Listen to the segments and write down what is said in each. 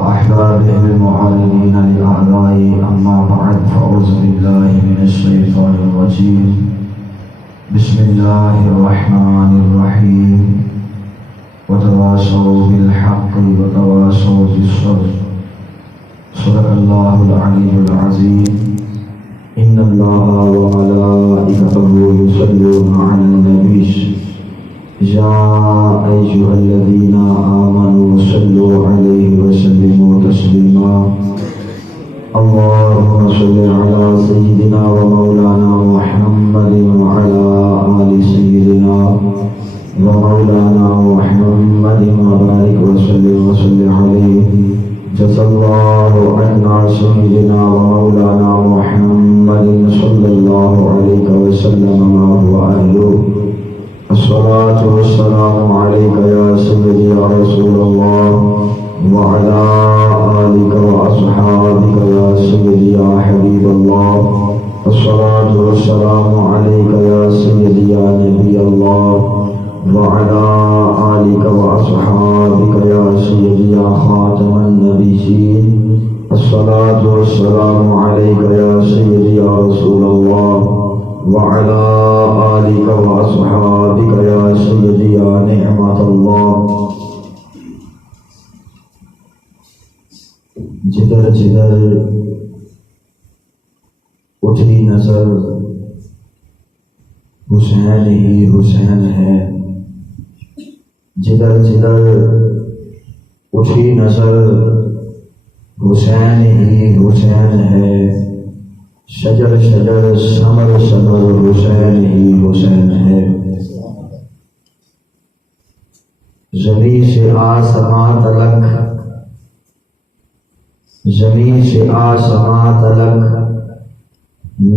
وأحبابه المعارضين لأعدائه. أما بعد فأعوذ بالله من الشيطان الرجيم. بسم الله الرحمن الرحيم. وتواصوا بالحق وتواصوا بالصبر. صدق الله العلي العظيم. إن الله وملائكته يصلون على النبي يا أيها الذين آمنوا صلوا عليه وسلموا تسليما. اللهم صل على سيدنا ومولانا محمد وعلى آل سيدنا ومولانا محمد وبارك وسلم عليه. جزا الله عنا سيدنا ومولانا محمد صلى الله عليه وسلم ما هو أهله. الصلاة والسلام عليك يا سيدي يا رسول الله وعلى آلك وأصحابك يا سيدي يا حبيب الله. الصلاة والسلام عليك يا سيدي يا نبي الله وعلى آلك وأصحابك يا سيدي يا خاتم النبيين. الصلاة والسلام عليك يا سيدي يا رسول الله وعلى آلك وأصحابك يا سيدي يا نعمة الله. جدر جدر اٹھی نظر حسین ہی حسین ہے. جدر جدر اٹھی نظر حسین ہی حسین ہے. شجر شجر ثمر ثمر حسین ہی حسین ہے. زمین سے آسمان تلک زمین سے آسمان تلک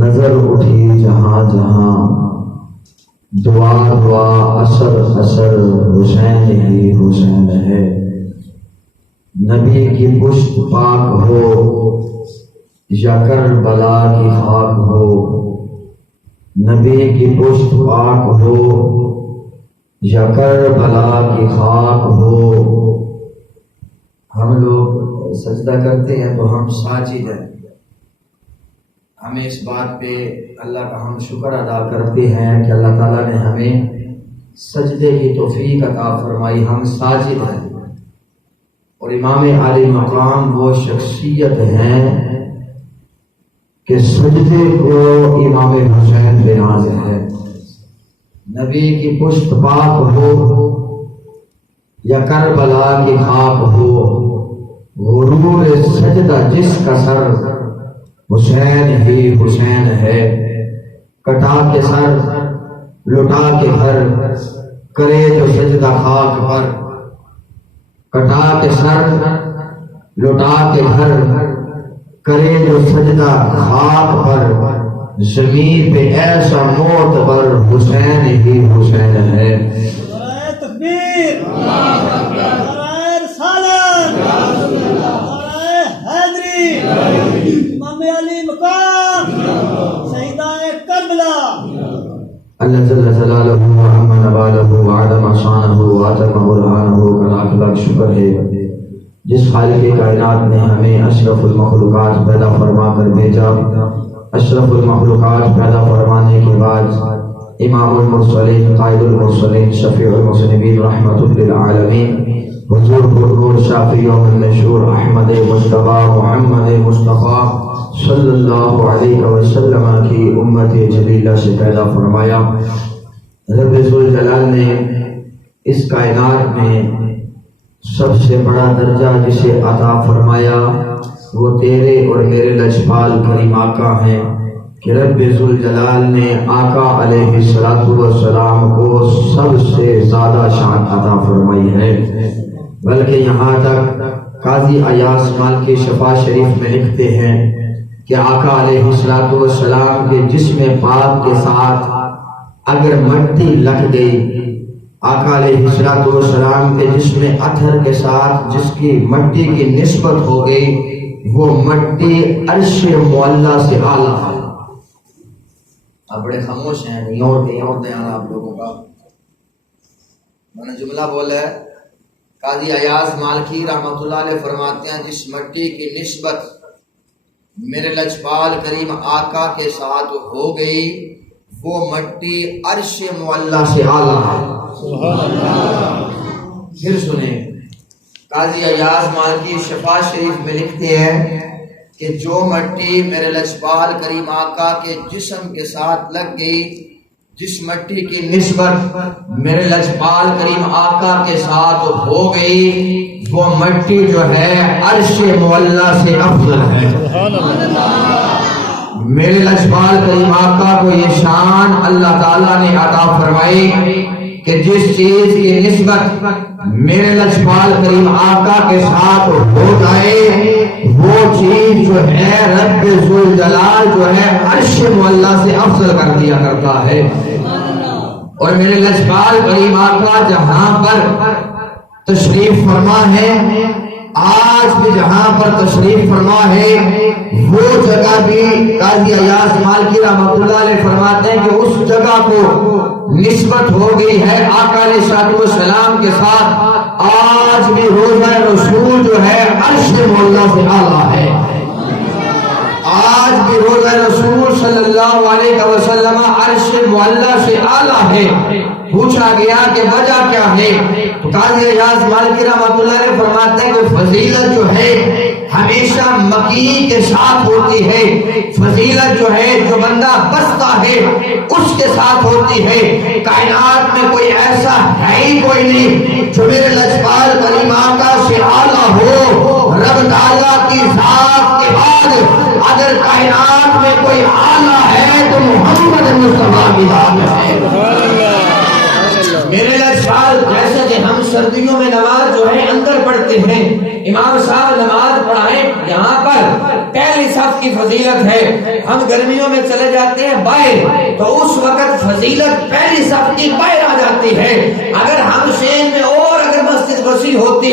نظر اٹھی جہاں جہاں. دعا دعا اثر اثر حسین ہی حسین ہے. نبی کی پشت پاک ہو یا کربلا کی خاک ہو. نبی کی پشت پاک ہو یا کربلا کی خاک ہو. ہم لوگ سجدہ کرتے ہیں تو ہم ساجد ہیں. ہمیں اس بات پہ اللہ کا ہم شکر ادا کرتے ہیں کہ اللہ تعالیٰ نے ہمیں سجدے کی توفیق عطا فرمائی. ہم ساجد ہیں. اور امام عالی مقام وہ شخصیت ہیں کہ سجدے کو امام حسین بناز ہے. نبی کی پشت پاک ہو یا کربلا کی خاک ہو. غرور سجدہ جس کا سر حسین ہی حسین ہے. کٹا کے سر لٹا کے گھر کرے جو سجدہ خاک پر. کٹا کے سر لٹا کے گھر کرے جو سجدہ خاک پر. زمین پہ ایسا موت پر حسین ہی حسین ہے. تکبیر اللہ جل جلالہ وعظم نوالہ وعظم شانہ وعظم برہانہ کا لاکھ لاکھ شکر ہے جس خالق کائنات نے ہمیں اشرف المخلوقات پیدا فرما کر بھیجا. اشرف المخلوقات پیدا فرمانے کے بعد امام المرسلین قائد المرسلین شفیع المذنبین رحمۃ للعالمین حضور پرنور شافی یوم المشہور احمد مصطفیٰ محمد مصطفیٰ صلی اللہ علیہ وسلم کی امت جلیلہ سے پیدا فرمایا. رب ذوالجلال نے اس کائنات میں سب سے بڑا درجہ جسے عطا فرمایا وہ تیرے اور میرے لجپال کریم آقا ہیں کہ رب ذوالجلال نے آقا علیہ السلام کو سب سے زیادہ شان عطا فرمائی ہے. بلکہ یہاں تک قاضی ایاز مالکی شفا شریف میں لکھتے ہیں کہ آقا علیہ السلام کے جسم پاک کے ساتھ اگر مٹی لگ گئی. آقا علیہ السلام کے جسم اطہر کے ساتھ جس کی مٹی کی نسبت ہو گئی وہ مٹی عرش معلیٰ سے اعلیٰ ہے. آپ بڑے خاموش ہیں. اور دھیان آپ لوگوں کا. میں نے جملہ بولا ہے قاضی ایاز مالکی رحمۃ اللہ علیہ فرماتے ہیں جس مٹی کی نسبت میرے لجپال کریم آقا کے ساتھ ہو گئی وہ مٹی عرش معلیٰ سے اعلیٰ ہے۔ سبحان اللہ۔ پھر سنیں، قاضی ایاز مالکی شفا شریف میں لکھتے ہیں کہ جو مٹی میرے لجپال کریم آقا کے جسم کے ساتھ لگ گئی، جس مٹی کی نسبت میرے لجپال کریم آقا کے ساتھ ہو گئی وہ مٹی جو ہے عرش معلیٰ سے افضل ہے۔ میرے لجپال کریم آقا کو یہ شان اللہ تعالیٰ نے عطا فرمائی کہ جس چیز کی نسبت میرے لجپال کریم آقا کے ساتھ ہو جائے وہ چیز جو ہے رب ذوالجلال جو ہے عرش معلیٰ سے افضل کر دیا کرتا ہے۔ اور میرے لجپال کریم آقا جہاں پر تشریف فرما ہے، آج بھی جہاں پر تشریف فرما ہے وہ جگہ بھی قاضی ایاز مالکی رحمۃ اللہ علیہ فرماتے ہیں کہ اس جگہ کو نسبت ہو گئی ہے آقا علیہ السلام کے ساتھ، آج بھی روضہ رسول جو ہے عرش معلیٰ سے اعلیٰ ہے۔ آج بھی روضہ رسول صلی اللہ علیہ وسلم عرش معلیٰ سے اعلیٰ ہے۔ پوچھا گیا کہ وجہ کیا ہے؟ قاضی ایاز مالکی رحمۃ اللہ علیہ فرماتے ہیں کہ فضیلت جو ہے ہمیشہ مکی کے ساتھ ہوتی ہے، فضیلت جو ہے جو بندہ بستا ہے اس کے ساتھ ہوتی ہے۔ کائنات میں کوئی ایسا ہے ہی کوئی نہیں جو میرے لجپال کریم آقا سے اعلیٰ ہو۔ رب تعالیٰ کی ذات کے بعد اگر کائنات میں کوئی اعلیٰ ہے تو محمد مصطفیٰ کی ذات ہے۔ میرے لجپال جیسے کہ ہم سردیوں میں نماز جو ہے اندر پڑھتے ہیں، امام صاحب نماز پڑھائیں یہاں پر پہلی صف کی فضیلت ہے، ہم گرمیوں میں چلے جاتے ہیں باہر تو اس وقت فضیلت پہلی صف کی باہر آ جاتی ہے۔ اگر ہم شین میں اور اگر مسجد وسیع ہوتی،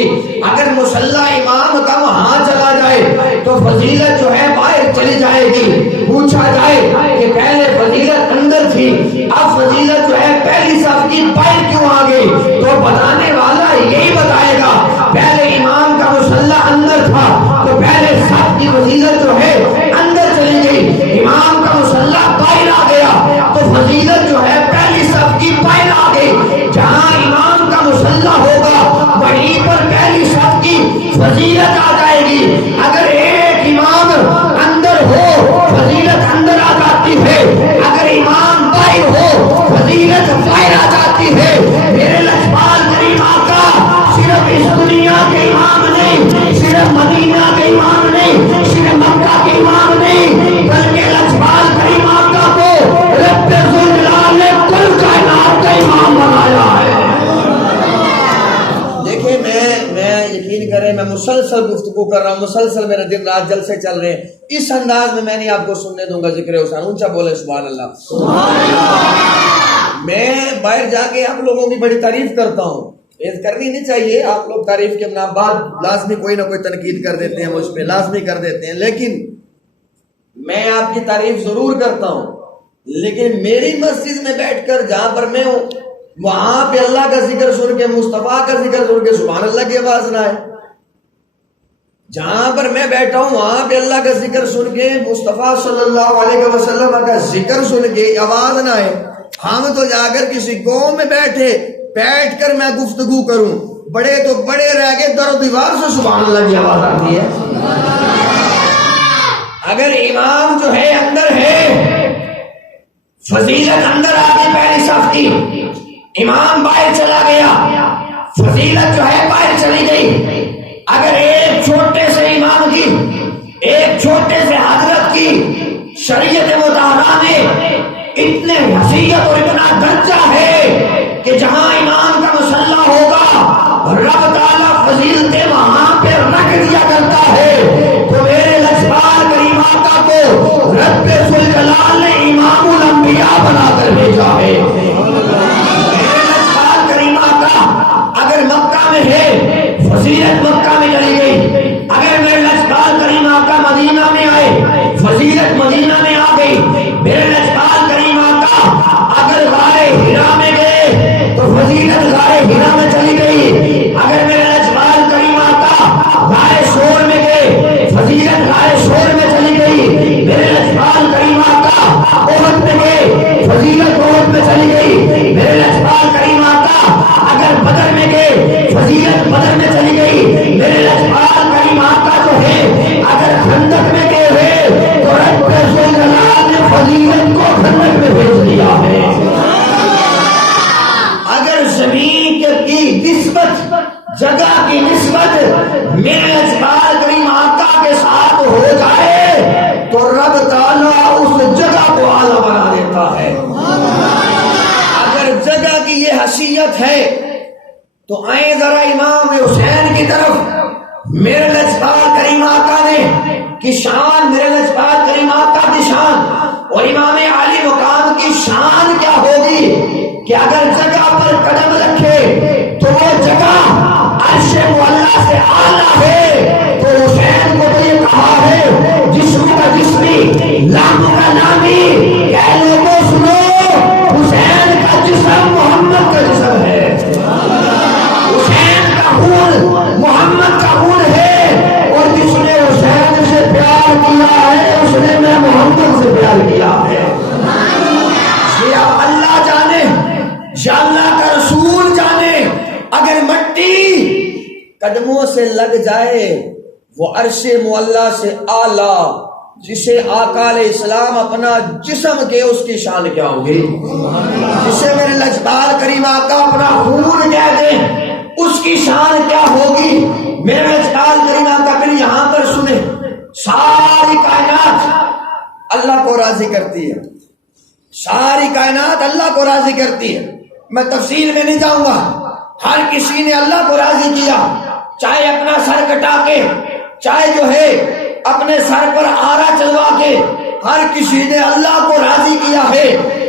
اگر مصلی امام کا وہاں چلا جائے تو فضیلت جو ہے باہر چلی جائے گی۔ پوچھا جائے کہ پہلے فضیلت اندر تھی اب فضیلت جو ہے پہلی صف کی باہر کیوں آ گئی، تو بتانے والا یہی بتائے گا پہلے امام کا مصلی اندر تھا تو پہلے صف کی فضیلت جو ہے اندر چلی گئی، امام کا مصلی باہر آ گیا تو فضیلت جو ہے پہلی صف کی باہر آ گئی۔ جہاں امام کا مصلی ہوگا وہیں پر پہلی صف کی فضیلت آ جائے گی۔ اگر ایک امام اندر ہو فضیلت اندر آ جاتی ہے، اگر امام باہر ہو فضیلت باہر آ جاتی ہے۔ میرے لجپال کریم آقا صرف اس دنیا کے امام نہیں، صرف مدینہ کے امام نہیں، صرف مکہ کے امام نہیں، بلکہ لجپال کریم آقا کو رب ذوالجلال نے کل کائنات کا امام بنایا ہے۔ دیکھیں میں یقین کریں میں مسلسل گفتگو کر رہا ہوں، مسلسل میرے دن رات جلسے چل رہے ہیں، اس انداز میں نہیں آپ کو سننے دوں گا ذکر حسین۔ اونچا بولے سبحان اللہ۔ سبحان اللہ۔ میں باہر جا کے آپ لوگوں کی بڑی تعریف کرتا ہوں، یہ کرنی نہیں چاہیے، آپ لوگ تعریف کے بعد لازمی کوئی نہ کوئی تنقید کر دیتے ہیں، مجھ پہ لازمی کر دیتے ہیں، لیکن میں آپ کی تعریف ضرور کرتا ہوں، لیکن میری مسجد میں بیٹھ کر جہاں پر میں ہوں وہاں پہ اللہ کا ذکر سن کے مصطفیٰ کا ذکر سن کے سبحان اللہ کی آواز نہ آئے۔ جہاں پر میں بیٹھا ہوں وہاں پہ اللہ کا ذکر سن کے مصطفیٰ صلی اللہ علیہ وسلم کا ذکر سن کے آواز نہ آئے۔ ہم تو جا کر کسی قوم میں بیٹھ کر میں گفتگو کروں، بڑے تو بڑے رہ گئے در و دیوار سے سبحان اللہ کی آواز آتی ہے۔ اگر امام جو ہے اندر ہے فضیلت اندر آ گئی پہلی صف کی، امام باہر چلا گیا فضیلت جو ہے باہر چلی گئی۔ اگر ایک چھوٹے سے امام کی، ایک چھوٹے سے حضرت کی شریعت مطہرہ نے اتنے حیثیت اور اتنا درجہ ہے کہ جہاں امام کا مصلی ہوگا رب تعالیٰ فضیلتیں وہاں پہ رکھ دیا کرتا ہے۔ تو میرے لجپال کریم آقا کو رب ذوالجلال نے امام الانبیاء بنا کر بھیجا ہے۔ میرے لجپال کریم آقا اگر مکہ میں ہے فضیلت مکہ میں چلی گئی، اگر میرے لجپال کریم آقا مدینہ میں آئے فضیلت مدینہ میں آ گئی۔ میرے لجپال کریم آقا اگر غار ہرا میں گئے تو فضیلت غار ہرا میں چلی گئی۔ اگر میرے میرے لجپال کریم آقا کے ساتھ ہو جائے تو رب تعالیٰ اس جگہ کو اعلیٰ بنا دیتا ہے۔ اگر جگہ کی یہ حیثیت ہے تو آئیں ذرا امام حسین کی طرف۔ میرے لجپال کریم آقا نے کی شان، میرے لجپال کریم آقا کی شان اور امام علی مقام کی شان کیا ہوگی کہ اگر جگہ پر قدم رکھے تو وہ جگہ عرش معلیٰ سے اعلیٰ ہے۔ تو حسین کو تو یہ کہا ہے جسم کا جسمی، نام کا نامی، کہ لوگوں سنو حسین کا جسم محمد کا جسم ہے، حسین کا خون محمد کا خون ہے، اور جس نے حسین سے پیار کیا ہے اس نے میں محمد سے پیار کیا ہے۔ یہ اللہ جانے یا اللہ کا رسول جانے، اگر مٹی قدموں سے لگ جائے وہ عرش معلیٰ سے اعلیٰ جسے آقا علیہ السلام اپنا جسم کے اس کی شان کیا ہوگی، جسے میرے لجپال کریم آقا اپنا خون کہہ دیں اس کی شان کیا ہوگی۔ میرے لجپال کریم آقا پھر یہاں پر سنیں، ساری کائنات اللہ کو راضی کرتی ہے، ساری کائنات اللہ کو راضی کرتی ہے۔ میں تفصیل میں نہیں جاؤں گا، ہر کسی نے اللہ کو راضی کیا، چاہے اپنا سر کٹا کے، چاہے جو ہے اپنے سر پر آرا چلوا کے، ہر کسی نے اللہ کو راضی کیا ہے۔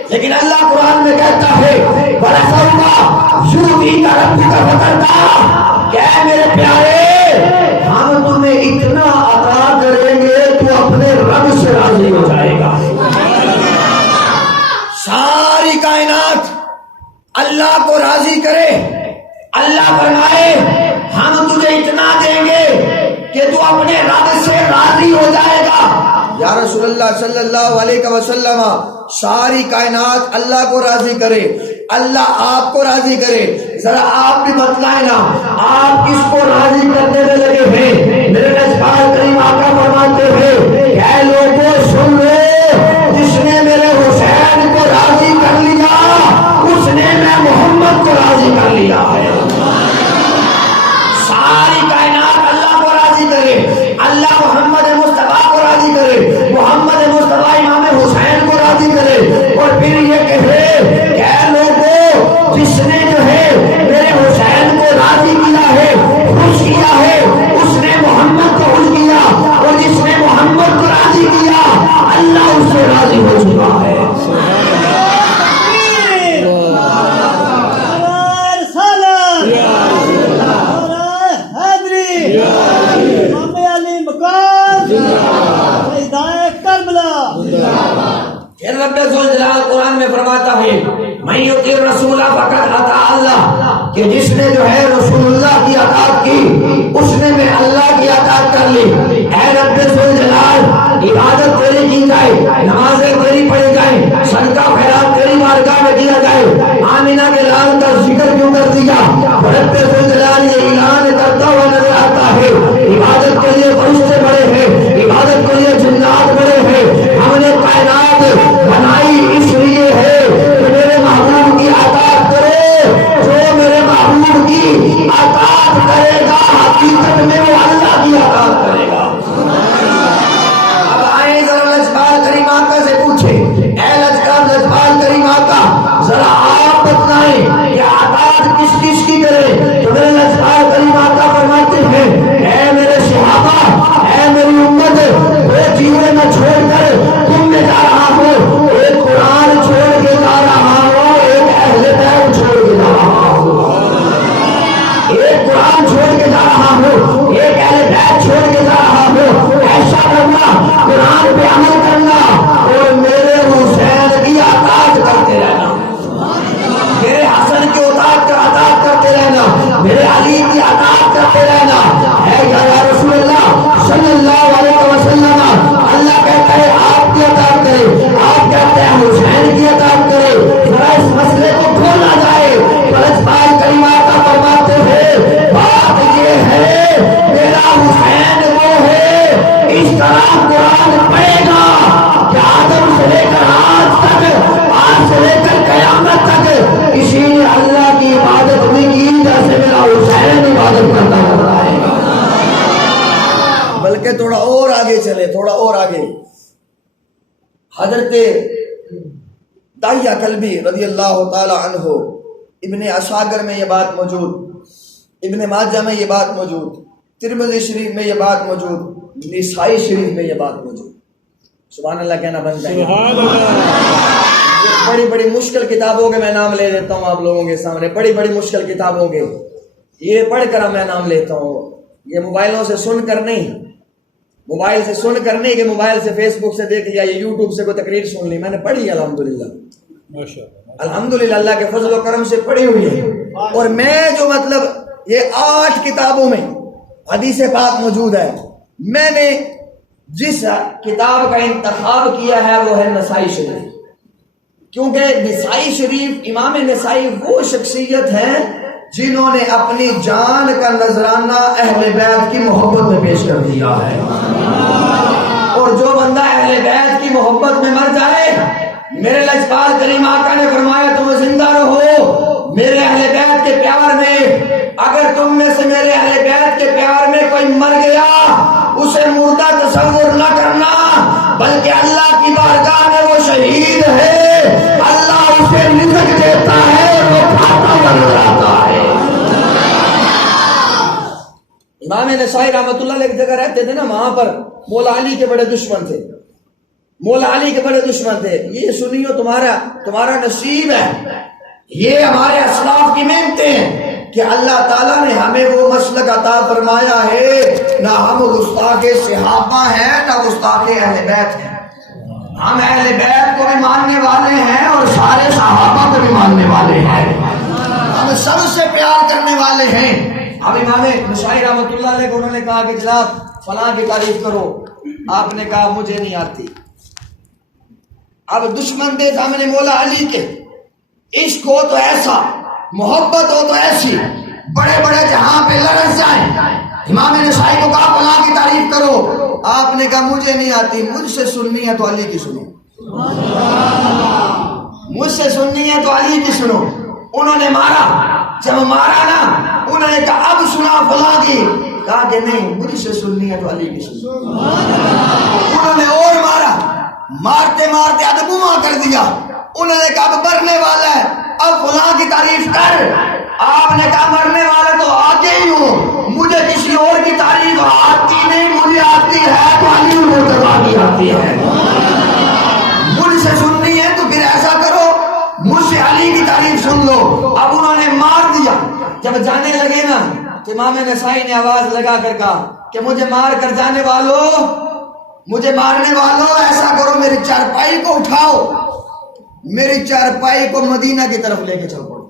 لیکن اللہ قرآن میں کہتا ہے بَلَسَوْفَ يُعْطِيكَ رَبُّكَ فَتَرْضَىٰ، کہ اے میرے پیارے ہم تمہیں اتنا عطا کریں گے تو اپنے رب سے راضی ہو جائے گا۔ ساری کائنات اللہ کو راضی کرے، اللہ فرمائے ہم تجھے اتنا دیں گے کہ تو اپنے رب سے راضی ہو جائے گا۔ یا رسول اللہ صلی اللہ علیہ وسلم ساری کائنات اللہ کو راضی کرے، اللہ آپ کو راضی کرے، ذرا آپ بھی بتلائیں نا آپ کس کو راضی کرنے میں لگے ہیں۔ میرے لجپال کریم آقا فرماتے ہیں اے لوگوں سن لو، جس نے میرے حسین کو راضی کر لیا اس نے میں محمد کو راضی کر لیا ہے۔ ساری کائنات اللہ کو راضی کرے، اللہ محمد مصطفیٰ کو راضی کرے، محمد مصطفیٰ امام حسین کو راضی کرے، اور پھر یہ کہے کہ اے لوگوں جس نے جو ہے میرے حسین کو راضی کیا ہے، خوش کیا ہے، اس نے محمد کو خوش کیا، اور جس نے محمد کو راضی کیا اللہ اس سے راضی ہو چکا ہے۔ پھر رب ذوالجلال قرآن میں فرماتا ہے من یطیع الرسول فقد اطاع اللہ، کہ جس نے جو ہے رسول اللہ کی اطاعت کی اس نے میں اللہ کی اطاعت کر لی۔ اے رب ذوالجلال عبادت تیری کی جائے، نمازیں تیری پڑھی جائیں، صدقہ خیرات تیری بارگاہ میں کیا جائے، آمینہ کے لال کا ذکر کیوں کر دیا؟ رب ذوالجلال یہ اعلان کرتا ہوا نظر آتا ہے عبادت کے لیے فرشتے بڑے ہیں، عبادت کے لیے جنات بڑے ہیں، ہم نے کائنات بنائی اس لیے ہے کہ میرے محبوب کی اطاعت کرو، جو میرے محبوب کی اطاعت کرے گا حقیقت میں وہ اللہ کی اطاعت کرے گا۔ اب آئیں ذرا لجپال کریم آقا سے پوچھیں، اے لجپال کریم آقا ذرا آپ بتلائیں کہ اطاعت کس کس کی کرے؟ تو میرے لجپال کریم آقا فرماتے کہ تھوڑا اور آگے چلے، تھوڑا اور آگے. حضرت داہیہ کلبی رضی اللہ تعالی عنہ، ابن عساکر میں یہ بات موجود، ابن ماجہ میں یہ بات موجود، ترمذی شریف میں یہ بات موجود، نسائی شریف میں یہ بات موجود. سبحان اللہ کہنا بنتا ہے. سبحان اللہ. بڑی بڑی مشکل کتابوں کے میں نام لے دیتا ہوں آپ لوگوں کے سامنے، بڑی بڑی مشکل کتابوں کے یہ پڑھ کر میں نام لیتا ہوں. یہ موبائلوں سے سن کر نہیں، موبائل سے سن کر نہیں کہ موبائل سے فیس بک سے دیکھ لیا یا یوٹیوب سے کوئی تقریر سن لی. میں نے پڑھی الحمدللہ، الحمدللہ اللہ کے فضل و کرم سے پڑھی ہوئی ہے. اور میں جو مطلب یہ 8 کتابوں میں حدیث پاک موجود ہے. میں نے جس کتاب کا انتخاب کیا ہے وہ ہے نسائی شریف، کیونکہ نسائی شریف، امام نسائی وہ شخصیت ہے جنہوں نے اپنی جان کا نذرانہ اہل بیت کی محبت میں پیش کر دیا ہے. اور جو بندہ اہل بیت کی محبت میں مر جائے، میرے لجپال کریم آقا نے فرمایا تم زندہ رہو میرے اہل بیت کے پیار میں. اگر تم میں سے میرے اہل بیت کے پیار میں کوئی مر گیا، اسے مردہ تصور نہ کرنا، بلکہ اللہ کی بارگاہ میں وہ شہید ہے. اللہ اسے رزق دیتا ہے، وہ کھاتا بن جاتا ہے. امام نسائی رحمۃ اللہ علیہ ایک جگہ رہتے تھے نا، وہاں پر مولا علی کے بڑے دشمن تھے، مولا علی کے بڑے دشمن تھے. یہ سنیو تمہارا نصیب ہے، یہ ہمارے اسلاف کی محنتیں ہیں کہ اللہ تعالیٰ نے ہمیں وہ مسلک عطا فرمایا ہے. نہ ہم گستاخ صحابہ ہیں نہ گستاخ اہل بیت ہیں. ہم اہل بیت کو بھی ماننے والے ہیں اور سارے صحابہ کو بھی ماننے والے ہیں. ہم سب سے پیار کرنے والے ہیں. اب امام نسائی رحمۃ اللہ علیہ کو انہوں نے کہا کہ جناب فلاں کی تعریف کرو. آپ نے کہا مجھے نہیں آتی. اب دشمن تھے سامنے مولا علی کے، عشق ہو تو ایسا، محبت ہو تو ایسی، بڑے بڑے جہاں پہ لڑ جائیں. امام نسائی کو کہا فلاں کی تعریف کرو. آپ نے کہا مجھے نہیں آتی، مجھ سے سننی ہے تو علی کی سنو، مجھ سے سننی ہے تو علی کی سنو. انہوں نے مارا، جب مارا نا انہوں نے کہا اب سنا فلاں کی. کہا کہ نہیں مجھ سے سننی ہے تو علی کی سنو. انہوں نے اور مارا، مارتے مارتے ادبواں کر دیا. انہوں نے کہا اب مرنے والا ہے، اب فلاں کی تعریف کر. آپ نے کہا مرنے والا تو آتے ہی ہوں، مجھے کسی اور کی تعریف آتی نہیں، مجھے آتی ہے تو علی مرتضیٰ کی آتی ہے. مجھ سے سننی ہے تو پھر ایسا کرو مجھ سے علی کی تعریف سن لو. اب انہوں نے مار دیا. جب جانے لگے نا تو امام نسائی نے آواز لگا کر کہا کہ مجھے مار کر جانے والوں، مجھے مارنے والوں، ایسا کرو میری چارپائی کو اٹھاؤ، میری چارپائی کو مدینہ کی طرف لے کے چل پڑو.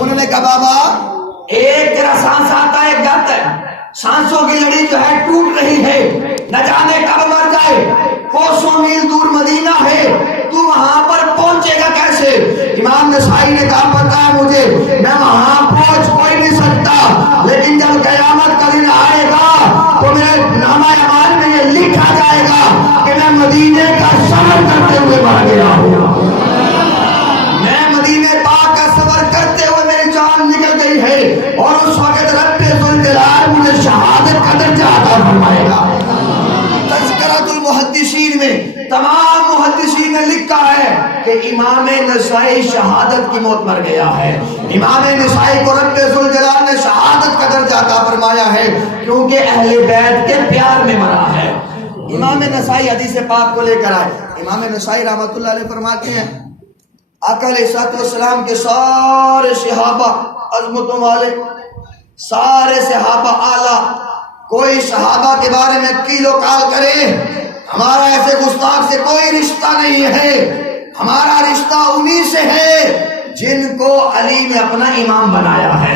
انہوں نے کہا بابا ایک تیرا سانس آتا ہے ایک جاتا ہے، سانسوں کی لڑی جو ہے ٹوٹ رہی ہے، نہ جانے کب مر جائے. کوسوں میل دور مدینہ ہے، تو وہاں پر پہنچے گا کیسے؟ امام نسائی نے کہا پتا ہے مجھے، میں وہاں پہنچ کوئی نہیں سکتا، لیکن جب قیامت کا دن آئے گا تو میرے نامہ اعمال میں یہ لکھا جائے گا کہ میں مدینے کا سفر کرتے ہوئے مر گیا ہوں. میں مدینے پاک کا سفر کرتے ہوئے میری جان نکل گئی ہے، اور اس وقت رب ذوالجلال مجھے شہادت کا درجہ عطا فرمائے گا. تذکرۃ المحدثین میں تمام محدثین نے لکھا ہے کہ امام نسائی شہادت کی موت مر گیا ہے. امام نسائی کو رب ذوالجلال نے شہادت کا درجہ عطا فرمایا ہے کیونکہ اہل بیت کے پیار میں مرا ہے. امام نسائی حدیث پاک کو لے کر آئے. امام نسائی رحمۃ اللہ علیہ فرماتے ہیں آقا علیہ الصلوۃ والسلام کے سارے صحابہ عظمتوں والے، سارے صحابہ اعلیٰ، کوئی صحابہ کے بارے میں کیل و کال کرے، ہمارا ایسے گستاخ سے کوئی رشتہ نہیں ہے. ہمارا رشتہ انہی سے ہے جن کو علی نے اپنا امام بنایا ہے،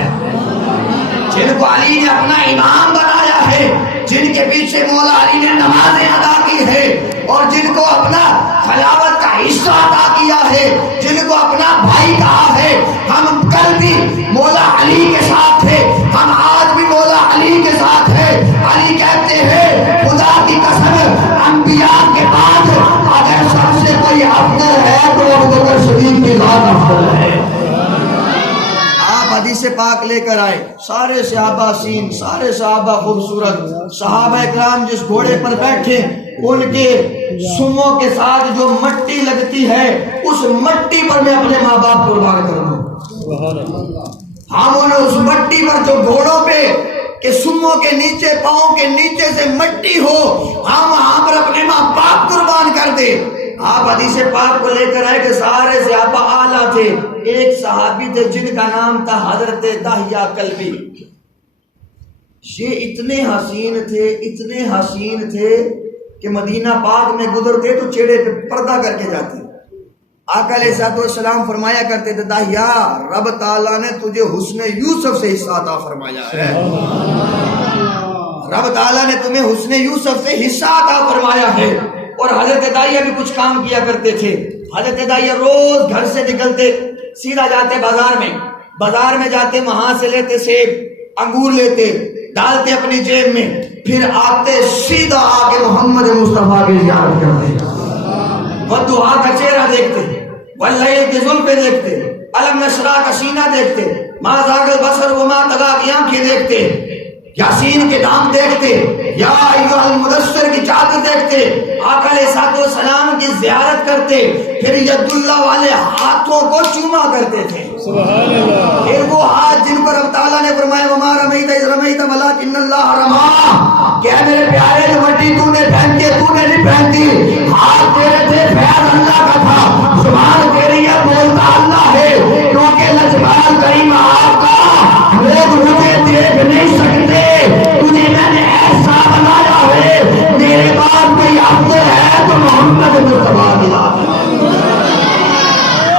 جن کو علی نے اپنا امام بنایا ہے، جن کے پیچھے مولا علی نے نمازیں ادا کی ہے، اور جن کو اپنا خلافت کا حصہ عطا کیا ہے، جن کو اپنا بھائی کہا ہے. ہم کل بھی مولا علی کے ساتھ تھے، ہم آج بھی مولا علی کے ساتھ ہیں. علی کہتے ہیں خدا کی قسم انبیاء کے بعد اگر سب سے کوئی افضل ہے تو ابوبکر صدیق کی ذات افضل ہے. آپ حدیث حدیث پاک لے کر آئے. سارے صحابہ حسین، سارے صحابہ خوبصورت. صحابہ اکرام جس گھوڑے پر بیٹھے ان کے سموں کے ساتھ جو مٹی لگتی ہے اس مٹی پر میں اپنے ماں باپ قربان کروں. ہم انہیں اس مٹی پر جو گھوڑوں پہ کہ سموں کے نیچے پاؤں کے نیچے سے مٹی ہو ہم وہاں پر اپنے ماں باپ قربان کر دے. آپ حدیث پاک کو لے کر آئے کہ سارے صحابہ اعلیٰ تھے. ایک صحابی تھے جن کا نام تھا حضرت داہیہ کلبی. یہ اتنے حسین تھے کہ مدینہ پاک میں گزرتے تو چہرے پہ پردہ کر کے جاتے. آقا علیہ الصلوۃ والسلام فرمایا کرتے تھے داہیہ رب تعالیٰ نے تجھے حسن یوسف سے حصہ عطا فرمایا ہے. رب تعالیٰ نے تمہیں حسن یوسف سے حصہ عطا فرمایا ہے. اور حضرت داہیہ بھی کچھ کام کیا کرتے تھے. حضرت داہیہ روز گھر سے نکلتے سیدھا جاتے بازار میں جاتے وہاں سے لیتے سیب انگور لیتے ڈالتے اپنی جیب میں پھر آتے سیدھا آ کے محمد مصطفیٰ کی زیارت کرتے. والضحیٰ کا چہرہ دیکھتے واللیل کی زلفیں دیکھتے الم نشرح کا سینہ دیکھتے ما زاغ البصر وما طغیٰ کی آنکھیں دیکھتے یاسین کے دام دیکھتے یا ایھا المدثر کی چادر دیکھتے آقا علیہ الصلوۃ والسلام کی زیارت کرتے پھر ید اللہ والے ہاتھوں کو چوما کرتے تھے. سبحان اللہ. پھر وہ ہاتھ جن پر اب تعالیٰ نے فرمایا وما رمیت اذ رمیت ولکن اللہ رمی کہ میرے پیارے جو مٹی تو نے پھینکی ہے تو نے نہیں پھینکی ہاتھ تیرے تھے فیض اللہ کا تھا زبان تیری ہے بولتا اللہ ہے کیونکہ لجپال کریم آپ کا لوگ مجھے دیکھ نہیں سکتے تجھے میں نے ایسا بنایا ہے میرے بعد کوئی افضل ہے تو محمد مصطفیٰ ملا.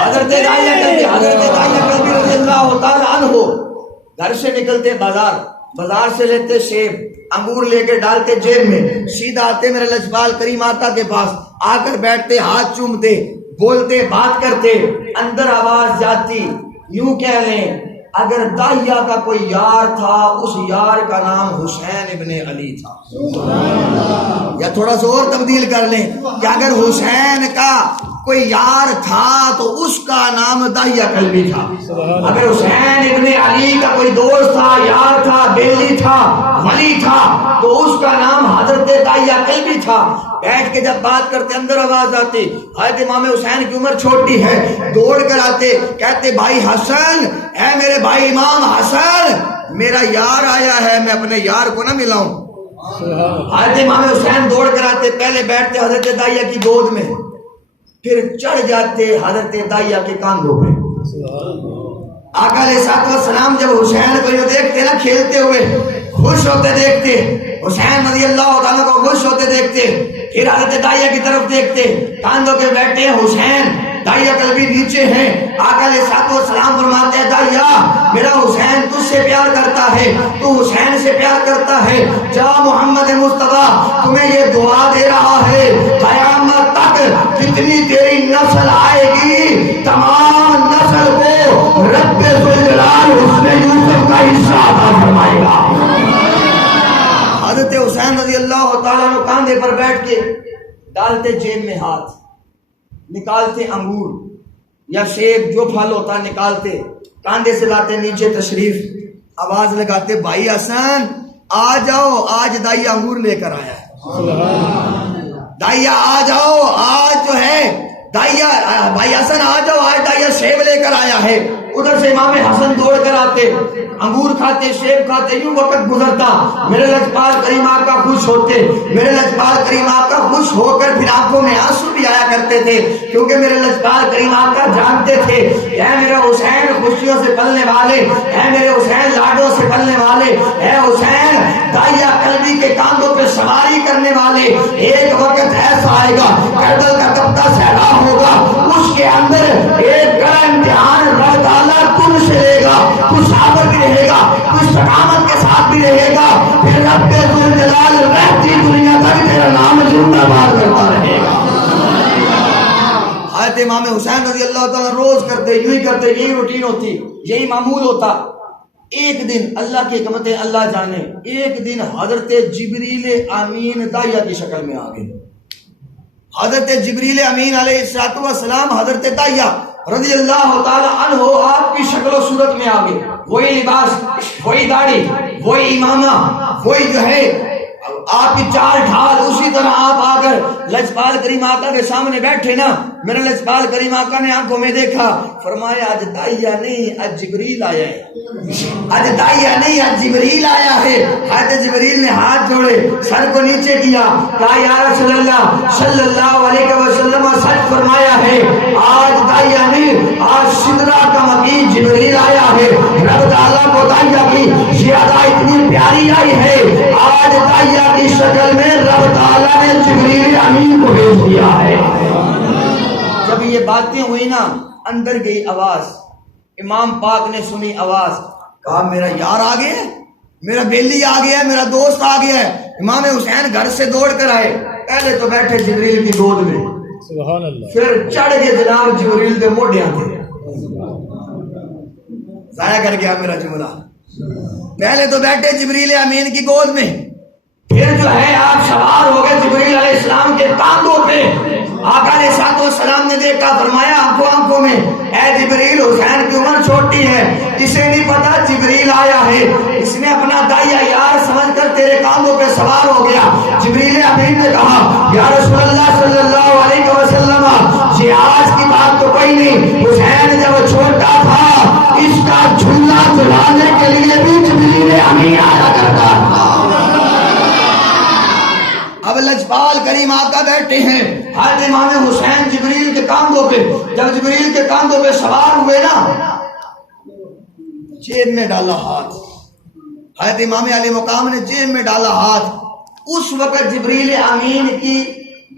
حضرت داہیہ کلبی رضی اللہ تعالیٰ عنہ گھر سے نکلتے بازار سے لیتے سیب انگور لے کے ڈالتے جیب میں سیدھا آتے میرے لجپال کریم آقا کے پاس آ کر بیٹھتے ہاتھ چومتے بولتے بات کرتے اندر آواز جاتی یوں کہہ لیں اگر داہیہ کا کوئی یار تھا اس یار کا نام حسین ابن علی تھا. یا تھوڑا سا اور تبدیل کر لیں کہ اگر حسین کا کوئی یار تھا تو اس کا نام داہیہ کلبی تھا. اگر حسین ابن علی کا کوئی دوست تھا یار تھا بیلی تھا ولی تھا تو اس کا نام حضرت داہیہ کلبی تھا. بیٹھ کے جب بات کرتے اندر آواز آتی حضرت امام حسین کی عمر چھوٹی ہے دوڑ کر آتے کہتے بھائی حسن اے میرے بھائی امام حسن میرا یار آیا ہے میں اپنے یار کو نہ ملاؤں. حضرت امام حسین دوڑ کر آتے پہلے بیٹھتے حضرت داہیہ کی گود میں پھر چڑھ جاتے حضرت داہیہ کے کاندھوں پہ. آقا علیہ الصلوۃ والسلام جب حسین کو یہ دیکھتے نا کھیلتے ہوئے خوش ہوتے دیکھتے حسین رضی اللہ تعالیٰ کو خوش ہوتے دیکھتے پھر حضرت داہیہ کی طرف دیکھتے کاندھوں کے بیٹھے ہیں حسین داہیہ کلبی نیچے ہیں. آقا علیہ الصلوۃ والسلام فرماتے ہیں داہیہ میرا حسین تجھ سے پیار کرتا ہے تو حسین سے پیار کرتا ہے جا محمد مصطفیٰ تمہیں یہ دعا دے رہا ہے قیامت تک جتنی تیری نسل آئے گی تمام نسل کو رب ذوالجلال حسن یوسف کا حصہ عطا فرمائے گا. حضرت حسین رضی اللہ تعالیٰ عنہ کاندھے پر بیٹھ کے ڈالتے جیب میں ہاتھ نکالتے انگور یا سیب جو پھل ہوتا نکالتے کاندھے سے لاتے نیچے تشریف آواز لگاتے بھائی حسن آ جاؤ آج داہیہ انگور لے کر آیا ہے. داہیہ آ جاؤ آج جو ہے داہیہ بھائی حسن آ جاؤ آج داہیہ سیب لے کر آیا ہے. ادھر سے امام حسن دوڑ کر آتے انگور کھاتے سیب کھاتے یوں وقت گزرتا میرے لجپال کریم آقا خوش ہوتے میرے لجپال کریم آقا خوش ہو کر پھر آنکھوں میں آنسو بھی آیا کرتے تھے کیونکہ میرے لجپال کریم آقا جانتے تھے اے میرا حسین خوشیوں سے پلنے والے اے میرے حسین لاڈوں سے پلنے والے اے حسین داہیہ کلبی کے کاندھوں پہ سواری کرنے والے ایک وقت ایسا آئے گا کربل کا تپتا سیلاب ہوگا اس کے اندر ایک بڑا امتحان رب تعالیٰ تم سے لے گا تو صبر بھی رہے گا تو استقامت کے ساتھ بھی رہے گا پھر رب ذوالجلال رہتی دنیا تک تیرا نام زندہ باد کرتا رہے گا. حضرت امام حسین رضی اللہ تعالیٰ روز کرتے یوں ہی کرتے یہی روٹین ہوتی یہی معمول ہوتا. ایک دن اللہ کی حکمت اللہ جانے ایک دن حضرت جبریل امین داہیہ کی شکل میں آ گئے. حضرت جبریل امین علیہ السلام حضرت داہیہ رضی اللہ تعالی عنہ آپ کی شکل و صورت میں آگے وہی لباس، وہی داڑھی، وہی امامہ، وہی جو ہے آپ کی چار ڈھال، اسی طرح آپ آ کر لجپال کریم آقا کے سامنے بیٹھے نا. میرے لجپال کریم آقا نے آنکھوں میں دیکھا، فرمایا آج دائیا نہیں آج جبریل آیا ہے، آج دائیا نہیں آج جبریل آیا ہے. حضرت جبریل نے ہاتھ جوڑے، سر کو نیچے کیا، کہا یا رسول اللہ صلی اللہ علیہ وسلم سچ فرمایا ہے، آج دائیا نہیں آج سدرا کا مکین جبریل آیا ہے. رب تعالیٰ کو دائیا کی زیادہ اتنی پیاری آئی ہے، آج دائیا کی شکل میں رب تعالیٰ نے جبریل امین کو بھیج دیا ہے. جب یہ باتیں ہوئی نا، اندر گئی آواز، امام پاک نے سنی آواز، کہا میرا یار آ گیا ہے، میرا بیلی آ گیا ہے، میرا دوست آ گیا ہے. امام حسین گھر سے دوڑ کر آئے، پہلے تو بیٹھے جبریل کی گود میں، سبحان اللہ، پھر چڑھ کے جناب جبریل کے موڈیاں تھے. ضائع کر گیا میرا جملہ. پہلے تو بیٹھے جبریل امین کی گود میں، پھر جو ہے آپ سوار ہو گئے جبریل علیہ السلام کے کاندھوں پہ. آقا علیہ الصلوۃ والسلام نے دیکھا، فرمایا آنکھوں میں، اے جبریل حسین کی عمر چھوٹی ہے، اسے نہیں پتا جبریل آیا ہے، اس نے اپنا دائیا یار سمجھ کر تیرے کاندھوں پہ سوار ہو گیا. جبریل امین نے کہا یا رسول اللہ صلی اللہ علیہ وسلم جہاز کی بات تو کوئی نہیں، حسین جب چھوٹا تھا اس کا جھولا جھلانے کے لیے بھی جبریل امین آیا کرتا تھا. اب لجپال کریم آقا بیٹھے ہیں، حضرت امام حسین جبریل کے کاندھوں پہ، جب جبریل کے کاندھوں پہ سوار ہوئے نا، جیب میں ڈالا ہاتھ، حضرت امام علی مقام نے جیب میں ڈالا ہاتھ. اس وقت جبریل امین کی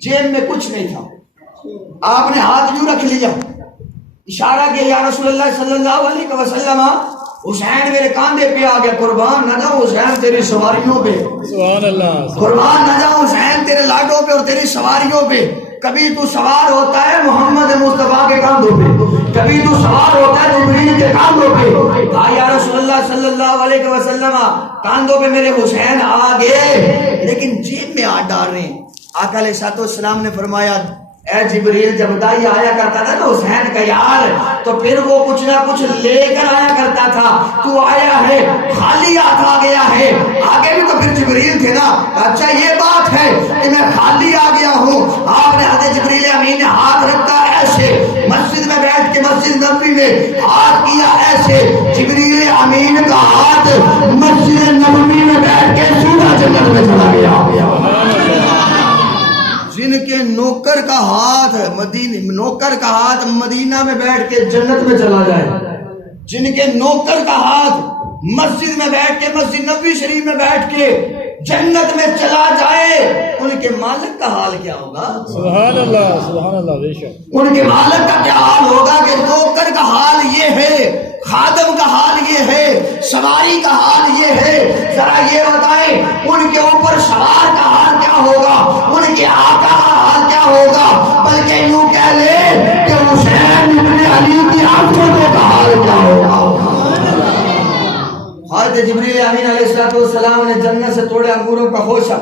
جیب میں کچھ نہیں تھا، آپ نے ہاتھ یوں رکھ لیا، اشارہ کیا یا رسول اللہ صلی اللہ علیہ وسلم حسین میرے کاندھے پہ آ گیا، قربان نہ جاؤں حسین تیری سواریوں پہ، سبحان اللہ، قربان نہ جاؤں حسین تیرے لاڈوں پہ اور تیری سواریوں پہ. کبھی تو سوار ہوتا ہے محمد مصطفیٰ کے کاندھوں پہ، کبھی تو سوار ہوتا ہے جبریل کے کاندھوں پہ. یا رسول اللہ صلی اللہ علیہ وسلم کاندھوں پہ میرے حسین آ گئے، لیکن جیب میں ہاتھ ڈال رہے ہیں. آقا علیہ الصلوۃ والسلام نے فرمایا اے جبریل جب دائیا آیا کرتا تھا نا حسین کا یار، تو پھر وہ کچھ نہ کچھ لے کر آیا کرتا تھا، تو آیا ہے خالی ہاتھ آ گیا ہے. آگے بھی تو پھر جبریل تھے نا. اچھا یہ بات ہے کہ میں خالی آ گیا ہوں. آپ نے حضرت جبریل امین نے ہاتھ رکھا ایسے، مسجد میں بیٹھ کے مسجد نبوی میں ہاتھ کیا ایسے، جبریل امین کا ہاتھ مسجد نبوی میں بیٹھ کے سیدھا جنت میں چلا گیا. جن کے نوکر کا ہاتھ مدینہ میں بیٹھ کے جنت میں چلا جائے، جن کے نوکر کا ہاتھ مسجد میں بیٹھ کے مسجد نبوی شریف میں بیٹھ کے جنت میں چلا جائے، ان کے مالک کا حال کیا ہوگا؟ سبحان اللہ، بے شک. ان کے مالک کا کیا حال ہوگا کہ نوکر کا حال یہ ہے، خادم کا حال یہ ہے، سواری کا حال یہ ہے. ذرا یہ بتائیں ان کے اوپر سوار کا حال کیا ہوگا، ان کے آقا کا حال کیا ہوگا؟ بلکہ یوں کہہ لیں کہ حسین ابن علی کی آنکھوں کا حال کیا ہوگا. حضرت جبریل امین علیہ الصلوۃ والسلام نے جنت سے توڑے انگوروں کا خوشہ،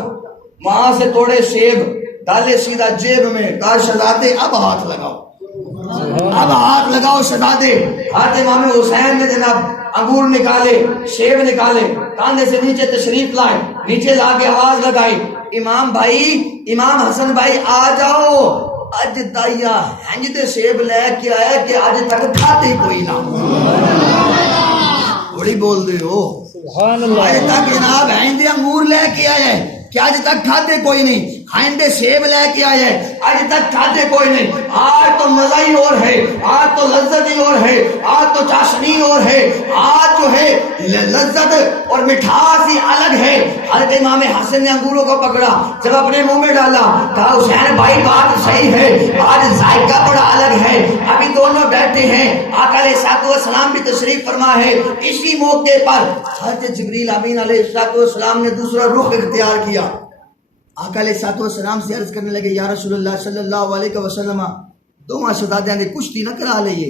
وہاں سے توڑے سیب، ڈالے سیدھا جیب میں، کہا شہزادے اب ہاتھ لگاؤ، اب ہاتھ لگاؤ شہزادے. حضرت امام حسین نے جناب انگور نکالے، سیب نکالے، کاندھے سے نیچے تشریف لائے، نیچے لا کے آواز لگائی امام بھائی، امام حسن بھائی آ جاؤ، اج دائیا ہنج دے سیب لے کے آیا کہ آج تک کھاتے کوئی نہ. بڑی بول دے ہو، سبحان اللہ، آج تک جناب ہنج انگور لے کے آیا ہے کہ آج تک کھاتے کوئی نہیں، ہنڈے سیب لے کے آئے ہیں آج تک کھاتے کوئی نہیں. آج تو مزہ ہی اور ہے، آج تو لذت ہی اور ہے، آج تو چاشنی اور ہے، آج جو ہے لذت اور مٹھاس ہی الگ ہے. حضرت امام حسن نے انگوروں کو پکڑا، جب اپنے منہ میں ڈالا، کہا حسین بھائی بات صحیح ہے، آج ذائقہ بڑا الگ ہے. ابھی دونوں بیٹھے ہیں، آقا علیہ الصلوۃ والسلام بھی تشریف فرما ہے. اسی موقع پر حضرت جبریل امین علیہ الصلوۃ والسلام نے دوسرا رخ اختیار کیا. آقا علیہ الصلوۃ والسلام سے عرض کرنے لگے یا رسول اللہ صلی اللہ علیہ وسلم دونوں شہزادیاں دی کشتی نہ کرا لئیے،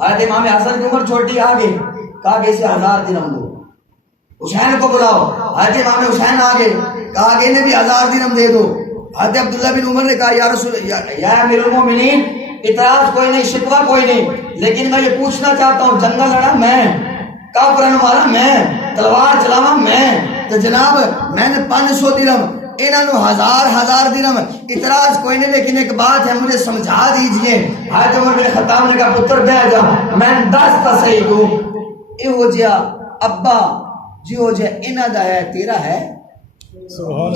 حضرت امام حسن کی عمر چھوٹی آگے کہا کہ اسے 1000 درہم دو. حسین کو بلاؤ. حضرت امام حسین آگے کہا کہ انہیں بھی 1000 درہم دے دو. حضرت عبداللہ بن عمر نے کہا یا رسول یا امیر المومنین اعتراض کوئی نہیں, شکوہ کوئی نہیں, لیکن میں یہ پوچھنا چاہتا ہوں جنگل لڑا میں, کافرن مارا میں, تلوار چلاوا میں, تو جناب میں نے 500 درہم انہوں نے 1000 درہم, اعتراض کوئی نہیں, لیکن ایک بات ہے مجھے سمجھا دیجئے. حضرت عمر بن خطاب نے کہا پتر بہ جا, میں 10 تا صحیح دوں. اے ہو جیا ابا جی ہو جائے انہ دا ہے تیرا ہے,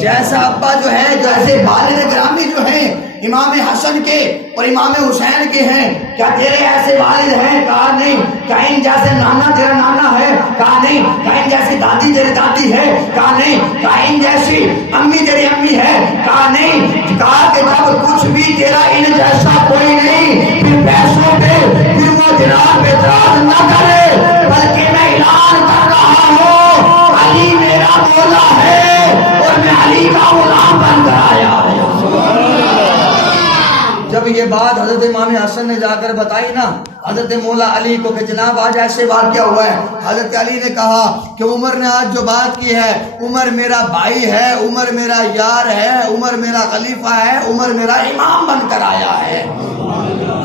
جیسا ابا جو ہے, جیسے والد گرامی جو ہیں امام حسن کے اور امام حسین کے ہیں, کیا تیرے ایسے والد ہیں؟ کہا نہیں. کہیں جیسے نانا تیرا نانا ہے؟ کہا نہیں. کہیں جیسی دادی تیری دادی ہے؟ کہا نہیں. کہیں جیسی امی تیری امی ہے؟ کہا نہیں. کہا کہ جب کچھ بھی تیرا ان جیسا کوئی نہیں, پھر پیسوں پہ پھر وہ جناب اعتراض نہ کرے, بلکہ میں اعلان کر رہا ہوں علی میرا مولا ہے اور میں علی کا غلام بن کر آیا ہوں. جب یہ بات حضرت امام حسن نے جا کر بتائی نا حضرت مولا علی کو کہ جناب آج ایسے واقعہ ہوا ہے, حضرت علی نے کہا کہ عمر نے آج جو بات کی ہے, عمر میرا بھائی ہے, عمر میرا یار ہے, عمر میرا خلیفہ ہے, عمر میرا امام بن کر آیا ہے.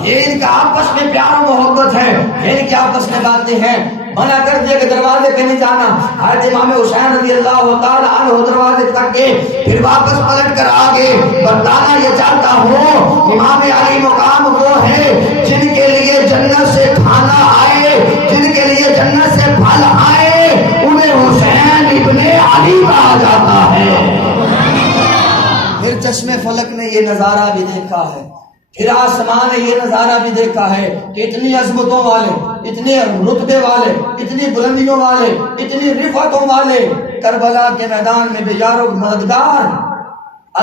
یہ ان کا آپس میں پیار و محبت ہے, ان کی آپس میں باتیں ہیں. منع کر دیا کہ دروازے پہ نہیں جانا. حضرت امام حسین رضی اللہ تعالی عنہ دروازے تک گئے, پھر واپس پلٹ کر آگے. بتانا یہ چاہتا ہوں امام علی مقام وہ ہے جن کے لیے جنت سے کھانا آئے, جن کے لیے جنت سے پھل آئے, انہیں حسین ابن علی کہا جاتا ہے. پھر چشمے فلک نے یہ نظارہ بھی دیکھا ہے, پھر آسمان نے یہ نظارہ بھی دیکھا ہے کہ اتنی عظمتوں والے, اتنے رتبے والے, اتنی بلندیوں والے, اتنی رفعتوں والے کربلا کے میدان میں بے یار و مددگار.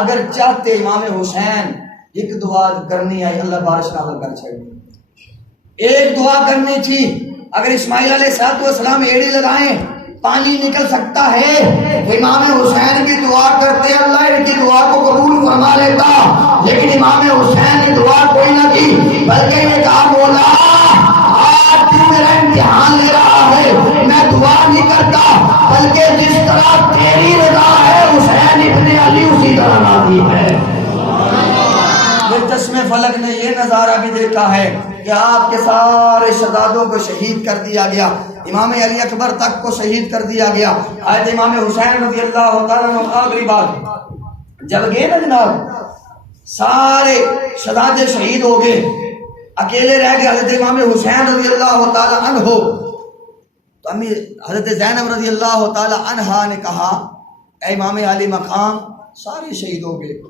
اگر چاہتے امام حسین ایک دعا کرنی ہے, اللہ بارش نازل کر چھڑے, ایک دعا کرنی تھی. اگر اسماعیل علیہ السلام ایڑی لگائیں پانی نکل سکتا ہے, تو امام حسین کی دعا کرتے اللہ ان کی دعا کو قبول فرما لیتا. لیکن امام حسین نے دعا کوئی نہ کی, بلکہ یہ کہا مولا آج تو میرا امتحان لے رہا ہے, میں دعا نہیں کرتا, بلکہ جس طرح تیری رضا ہے حسین ابن علی اسی طرح راضی ہے. چشمے فلک نے یہ نظارہ بھی دیکھا ہے کہ آپ کے سارے شہزادوں کو شہید کر دیا گیا, امام علی اکبر تک کو شہید کر دیا گیا. حضرت امام حسین رضی اللہ تعالیٰ عنہ آخری بات جب گئے نا جناب, سارے شہزادے شہید ہو گئے, اکیلے رہ گئے حضرت امام حسین رضی اللہ تعالیٰ عنہ. تو امی حضرت زینب رضی اللہ تعالیٰ عنہا نے کہا اے امام علی مقام, سارے شہید ہو گئے,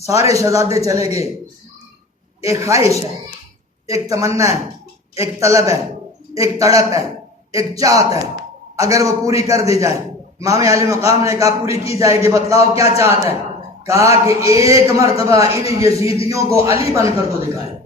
سارے شہزادے چلے گئے, ایک خواہش ہے, ایک تمنا ہے, ایک طلب ہے, ایک تڑپ ہے, ایک چاہت ہے, اگر وہ پوری کر دی جائے. امام علی مقام نے کہا پوری کی جائے گی, بتلاؤ کیا چاہت ہے؟ کہا کہ ایک مرتبہ ان یزیدیوں کو علی بن کر تو دکھائے.